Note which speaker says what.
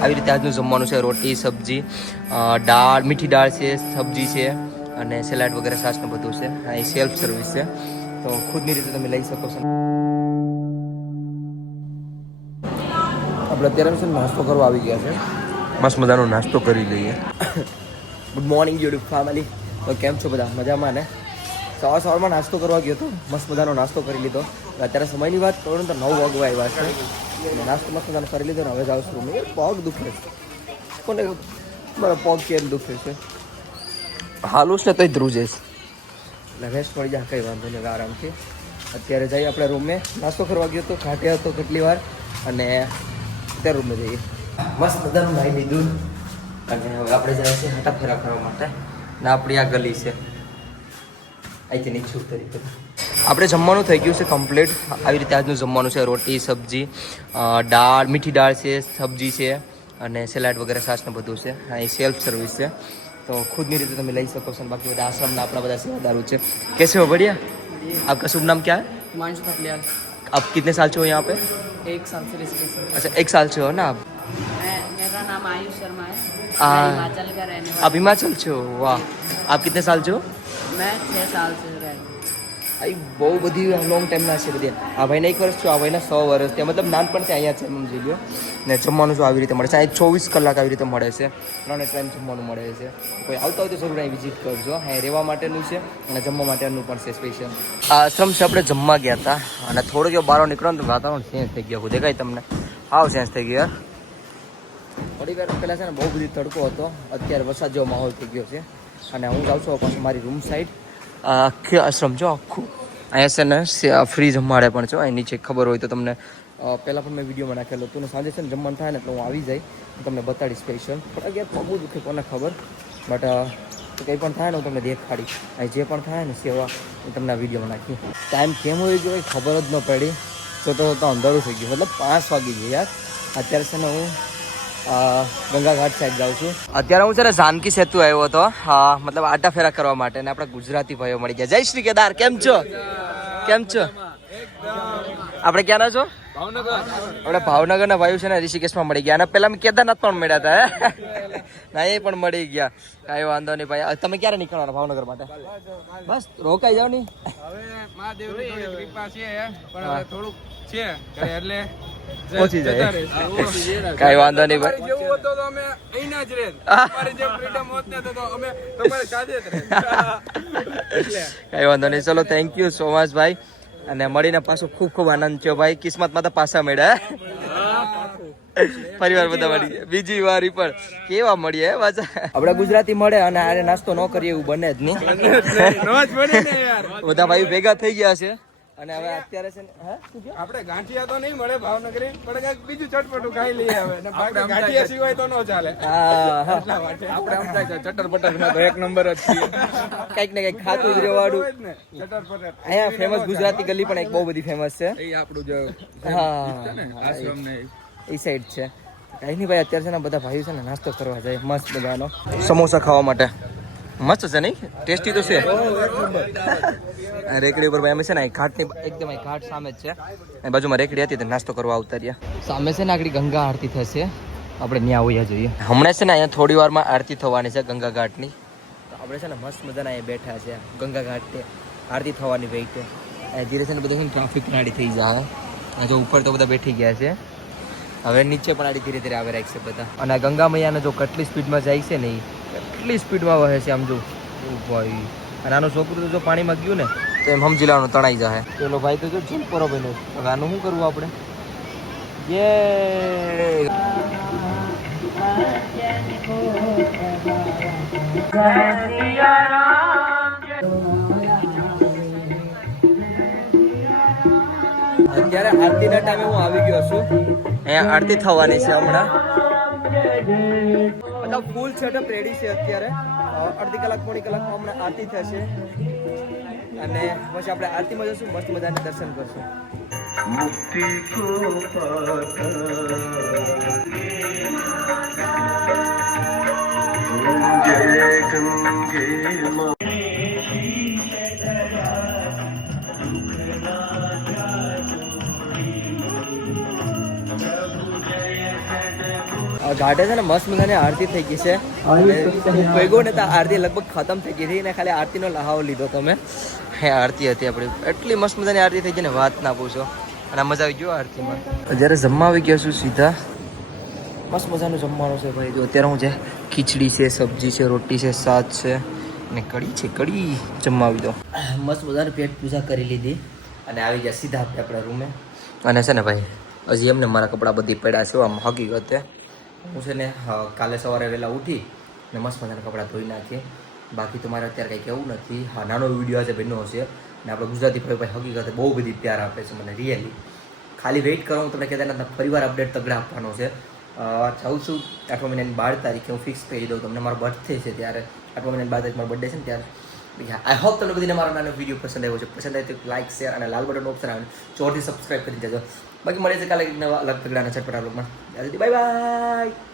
Speaker 1: આવી રીતે આજનું જમવાનું છે રોટી સબ્જી દાળ મીઠી દાળ છે સબ્જી છે અને સેલાડ વગેરે સાસનું બધું છે. અહીં સેલ્ફ સર્વિસ છે. તો ખુદની રીતે તમે લઈ શકો છો. આપણે અત્યારે છે નાસ્તો કરવા આવી ગયા છે. મસ્ત મજાનો નાસ્તો કરી લઈએ. ગુડ મોર્નિંગ યુટ્યુબ ફેમિલી તો કેમ છો બધા? મજામાં ને? સવાર સવારમાં નાસ્તો કરવા ગયો હતો મસ્ત મજાનો નાસ્તો કરી લીધો. અત્યારે સમયની વાત કરું તો નવ વાગવા આવ્યા છે. નાસ્તો મસ્ત મજાનો કરી લીધો ને હવે જાઉં છું રૂમે પગ દુખે છે. કોને મારો પગ કેમ દુખે છે? હાલું છે તોય ધ્રુજે છે. એટલે રેસ્ટ મળી જાય, કંઈ વાંધો નહીં આરામથી. અત્યારે જઈએ આપણે રૂમે નાસ્તો કરવા ગયો હતો ઘાટે હતો કેટલી વાર. અને અત્યારે રૂમે જઈએ. મસ્ત મજાનું નાઈ લીધું. અને હવે આપણે જાય છે હાટા ફેરા કરવા માટે. ને આપણી આ ગલી છે. અહીંથી નીચે ઉતરી બધા આપણે જમવાનું થઈ ગયું છે કમ્પ્લીટ આવી રીતે આજનું જમવાનું છે રોટી સબ્જી અ, દાળ મીઠી દાળ છે સબ્જી છે અને સેલાડ વગેરે છાશ ને બધું છે અહીં સેલ્ફ સર્વિસ છે તો ખુદની રીતે તમે લઈ શકો છો અને બાકી બધા આશ્રમના આપણા બધા સેવાદારો છે कैसे हो बढ़िया आपका शुभ नाम क्या है
Speaker 2: हिमांशु थपलियाल
Speaker 1: आप कितने साल से हो यहाँ पे
Speaker 2: एक साल से रिजर्वेशन
Speaker 1: अच्छा एक साल से हो ना आप
Speaker 2: मैं मेरा नाम आयुष शर्मा है
Speaker 1: आ-
Speaker 2: मैं हिमाचल का रहने वाला
Speaker 1: आप हिमाचल से हो वाह आप कितने साल से हो
Speaker 2: મેં
Speaker 1: છ બહુ બધી લોંગ ટાઈમના છે બધી. આ ભાઈને એક વર્ષ થયું, આ ભાઈને સો વર્ષ થયા. મતલબ નાનપણથી અહીંયા છે એમ જઈ ગયો ને જમવાનું જો આવી રીતે મળે છે. અહીં ચોવીસ કલાક આવી રીતે મળે છે. ત્રણે ટાઈમ જમવાનું મળે છે. કોઈ આવતા હોય તો જરૂર અહીં વિઝિટ કરજો. હા રહેવા માટેનું છે અને જમવા માટેનું પણ છે સ્પેશિયલ આશ્રમ છે, આપણે જમવા ગયા હતા. અને થોડો જો બહાર નીકળો ને તો વાતાવરણ ચેન્જ થઈ ગયું. દેખાય તમને? હાવ ચેન્જ થઈ ગયો થોડી વાર પહેલાં છે ને બહુ બધી તડકો હતો. અત્યારે વરસાદ જેવો માહોલ થઈ ગયો છે. અને હું જાઉં છું પાછું મારી રૂમ સાઈડ આખી આશ્રમ જો આખું. અહીંયા છે ને ફ્રી જમાડે પણ છો અહીં નીચે ખબર હોય તો તમને પહેલાં પણ મેં વિડીયોમાં નાખેલો ને સાંજે છે ને જમવાનું થાય ને તો હું આવી જાય. તમને બતાડી સ્પેશિયલ પણ અગિયાર પગું દુખે કોને ખબર. બટ કંઈ પણ થાય ને હું તમને દેખાડી અહીં જે પણ થાય ને સેવા, હું તમને આ વિડીયોમાં નાખી ટાઈમ કેમ હોય એ ખબર જ ન પડી. તો તો તો અંધારું થઈ ગયું. મતલબ પાંચ વાગી ગયું. યાર અત્યારે છે ને હું અ, ગંગા સાઈડ જાઉં છું. અત્યારે હું છે ને જાનકી સેતુ આવ્યો હતો. હા મતલબ આટા ફેરા કરવા માટે અને આપણા ગુજરાતી ભાઈઓ મળી ગયા. જય શ્રી કેદાર કેમ છો? કેમ છો? આપણે ક્યાંના છો? આપણે ભાવનગરના ભાઈઓ છે ને ઋષિકેશમાં મળી ગયા. અને પેલા મેં કેદારનાથ પણ મળ્યા હતા હે? ના એ પણ મળી ગયા. કાંઈ વાંધો નહીં ભાઈ. તમે ક્યારે નીકળવાના ભાવનગર માટે? બસ રોકાઈ જાવ નહીં
Speaker 3: હવે મહાદેવની કૃપા છે પણ થોડુંક છે એટલે
Speaker 1: પહોંચી જાય. કઈ વાંધો નહીં ભાઈ.
Speaker 3: જેવું હતું તો અમે અહીંના જ રહેત. અમારી જેમ freedom હોત ને તો તો અમે તમારી સાથે જ રહેત.
Speaker 1: કઈ વાંધો નહીં. ચલો થેન્ક યુ સો મચ ભાઈ. અને મળીને પાછો ખૂબ ખૂબ આનંદ થયો ભાઈ. કિસ્મતમાં તો પાછા મળ્યા પરિવાર બધા મળી. બીજી વાર પણ. કેવા મળીએ પાછા? આપણે ગુજરાતી મળે અને આરે નાસ્તો ન કરીએ એવું બને જ નહીં. બધા ભાઈ ભેગા થઈ ગયા છે. અને હવે અત્યારે છે ને હે?
Speaker 3: આપણે ગાંઠિયા તો નહીં મળે ભાવનગરી પણ કંઈક બીજું ચટપટું ખાઈ લઈએ હવે. ગાંઠિયા સિવાય તો ન ચાલે. આપણે આમ થાય છે ચટર પટર તો એક નંબર જ છીએ.
Speaker 1: કંઈક ને કંઈક ખાતું જ રહેવાડું.
Speaker 3: ચટર પટર
Speaker 1: અહીંયા ફેમસ ગુજરાતી ગલી પણ એક બહુ બધી ફેમસ છે.
Speaker 3: એ આપણું જે
Speaker 1: હા.
Speaker 3: આશ્રમ ને
Speaker 1: એ. સાઈડ છે. કઈ નહીં ભાઈ અત્યારે છે ને બધા ભાઈઓ છે ને નાસ્તો કરવા જાય મસ્ત બધાનો સમોસા ખાવા માટે. મસ્ત છે નહીં? ટેસ્ટી તો છે. રેકડી ઉપર ભાઈ અમે છે ને ઘાટની એકદમ ઘાટ સામે જ છે. અને બાજુમાં રેકડી હતી તો નાસ્તો કરવા આવતા રહ્યા. સામે છે ને આગળ ગંગા આરતી થશે. આપણે ત્યાં હોઈએ જોઈએ. હમણાં છે ને અહીંયા થોડી વારમાં આરતી થવાની છે ગંગા ઘાટની. તો આપણે છે ને મસ્ત મજાના અહીંયા બેઠા છે. ગંગા ઘાટે આરતી થવાની વેઇટે ધીરે છે ને બધું ટ્રાફિક નાડી થઈ જાય. જો ઉપર તો બધા બેઠી ગયા છે. હવે નીચે પણ આડી ધીરે ધીરે આવે રાખશે બધા. અને આ ગંગા મૈયાને જો કેટલી સ્પીડમાં જાય છે ને ઈ, કેટલી સ્પીડમાં વહે છે આમ જો? ઓ ભાઈ. અને આનું છોકરું તો જો પાણીમાં ગયું ને? તો એમ સમજી લેવાનું તણાઈ જાય પેલો ભાઈ તો જો જીમ કરો ભાઈ હવે આનું શું કરવું આપણે? અત્યારે આરતીના ટાઈમે હું આવી ગયો છું. અહીંયા આરતી થવાની છે હમણાં. ફૂલ સેટઅપ રેડી છે અત્યારે. અડધી કલાક, પોણી કલાકમાં હમણાં આરતી થશે. અને પછી આપણે આરતીમાં જશું મસ્ત મજાને દર્શન કરશું. આ ઘાટે છે ને મસ્ત મજાની આરતી થઈ ગઈ છે. ભેગો ને તો આરતી લગભગ ખતમ થઈ ગઈ હતી ને ખાલી આરતીનો લહાવો લીધો તમે. હે આરતી હતી આપણી. એટલી મસ્ત મજાની આરતી થઈ ગઈ ને વાત ના પૂછો. અને મજા આવી ગયો આરતીમાં. જ્યારે જમવા આવી ગયા છું સીધા. મસ્ત મજાનું જમવાનું છે ભાઈ. જો અત્યારે હું છે ખીચડી છે સબ્જી છે રોટી છે શાક છે ને કઢી છે કઢી જમાવી દો મસ્ત મજાની પેટ પૂજા કરી લીધી. અને આવી ગયા સીધા આપણે આપણા રૂમે. અને છે ને ભાઈ હજી એમને મારા કપડાં બધી પડ્યા છે આમ હકીકતે હું છે ને કાલે સવારે વહેલા ઉઠી ને મસ્ત મજાના કપડાં ધોઈ નાખીએ. બાકી તો મારે અત્યારે કંઈ કહેવું નથી. હા, નાનો વીડિયો આજે બન્યો હશે ને આપણે ગુજરાતી ભાઈ ભાઈ હકીકતે બહુ બધી પ્યાર આપે છે મને રિયલી ખાલી વેઇટ કરો, હું તમને કેદારનાથના ફરીવાર અપડેટ તગડા આપવાનો છે. જાઉં છું આઠમા મહિનાની બાર તારીખે, હું ફિક્સ કરી દઉં તમને મારો બર્થડે છે ત્યારે. આઠમા મહિનાની બાર તારીખ મારો બર્થડે છે ને ત્યારે. આઈ હોપ તમને બધીને મારો નાનો વીડિયો પસંદ આવ્યો છે. પસંદ આવે તો લાઈક શેર અને લાલ બટન ઓપ્શન આવે. ચોરથી સબસ્ક્રાઈબ કરી દેજો. બાકી મળે છે કાલે એક નવા અલગ તગડાના છટપટા બ્લોગમાં બાય બાય